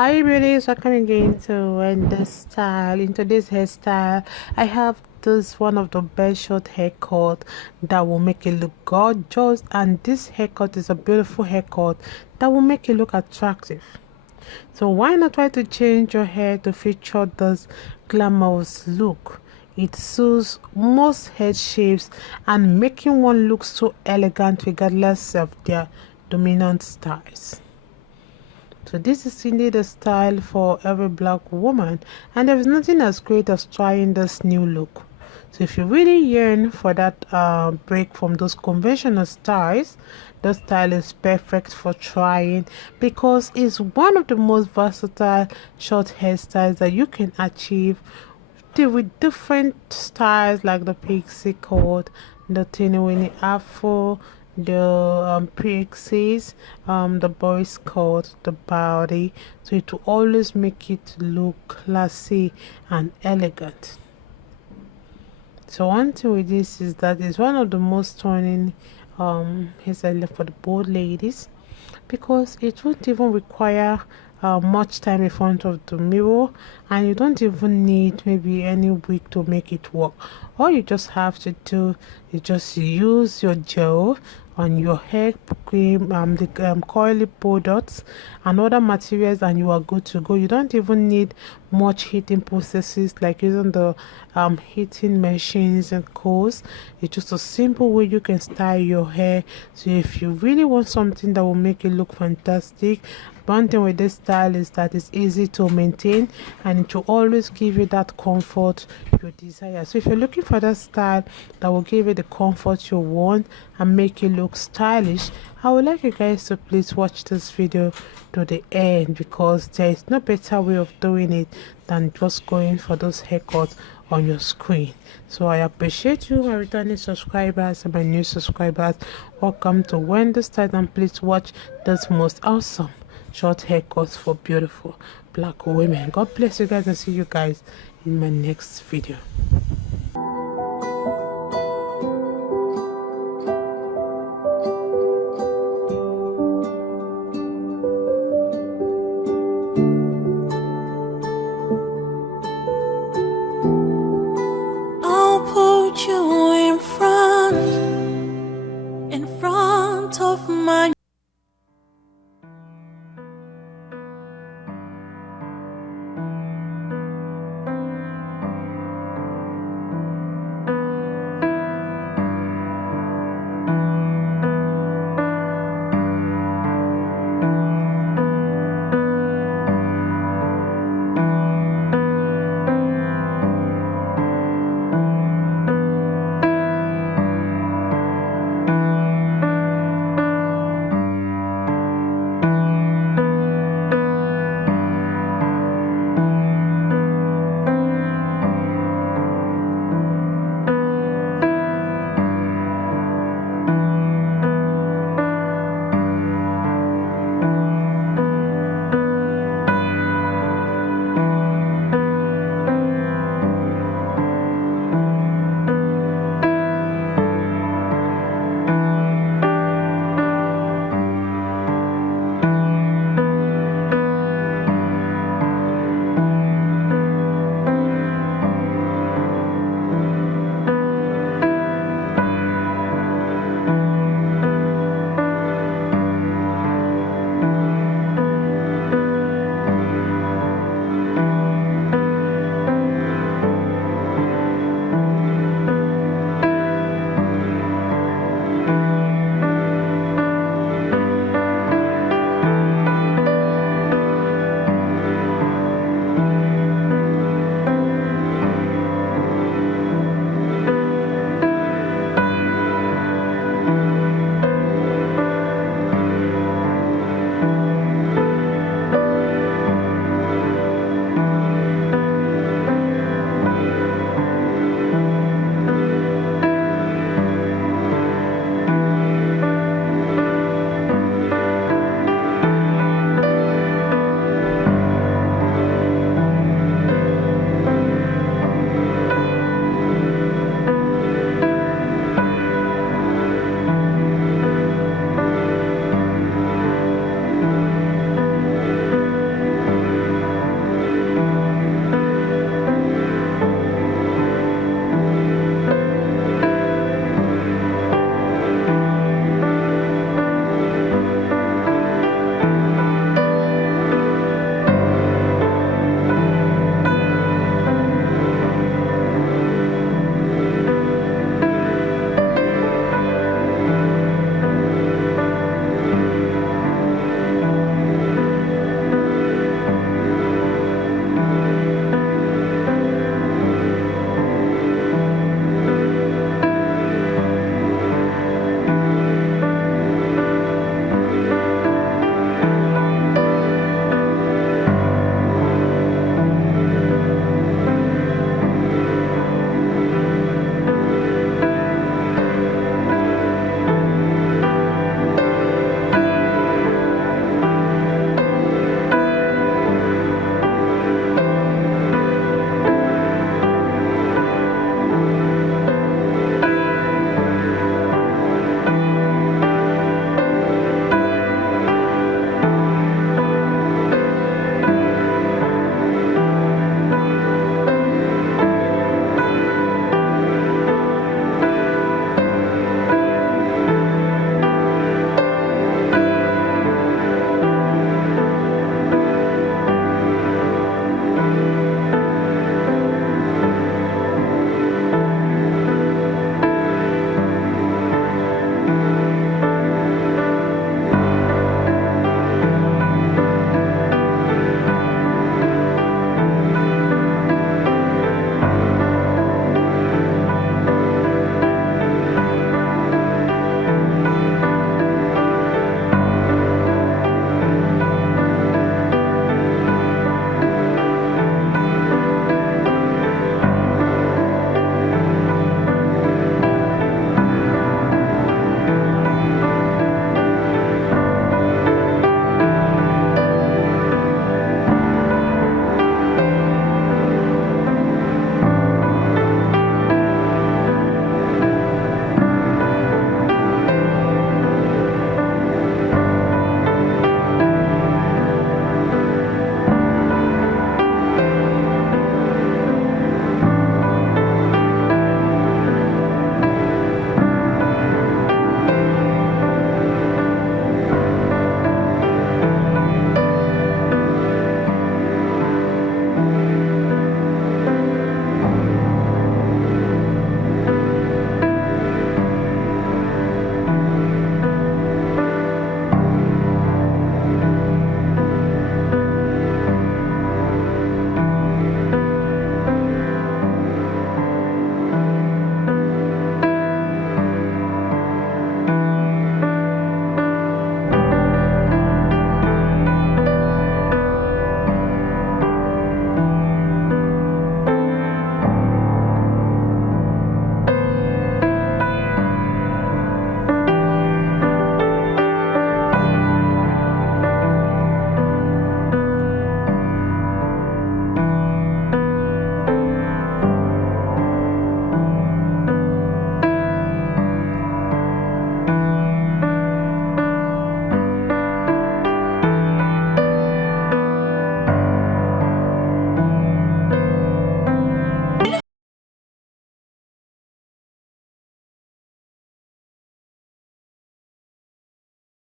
Hi beauties, welcome again to Wendy style. In today's hairstyle, I have this one of the best short haircut that will make it look gorgeous, and this haircut is a beautiful haircut that will make it look attractive. So why not try to change your hair to feature this glamorous look? It suits most head shapes and making one look so elegant regardless of their dominant styles. So this is indeed the style for every black woman, and there is nothing as great as trying this new look. So if you really yearn for that break from those conventional styles, this style is perfect for trying because it's one of the most versatile short hairstyles that you can achieve with different styles like the pixie cut, the teeny weeny afro, the pixies, the boys cut, the body. So it will always make it look classy and elegant. So one thing with this is that it's one of the most stunning hairstyle for the bold ladies, because it won't even require much time in front of the mirror, and you don't even need maybe any wig to make it work. All you just have to do is just use your gel on your hair cream, the coily products and other materials, and you are good to go. You don't even need much heating processes like using the heating machines and coals. It's just a simple way you can style your hair. So if you really want something that will make it look fantastic, one thing with this style is that it's easy to maintain and it will always give you that comfort you desire. So if you're looking for that style that will give you the comfort you want and make you look stylish, I would like you guys to please watch this video to the end, because there is no better way of doing it than just going for those haircuts on your screen. So I appreciate you, my returning subscribers and my new subscribers. Welcome to Wendy Style, and please watch this most awesome short haircuts for beautiful black women. God bless you guys, and see you guys in my next video. I'll put you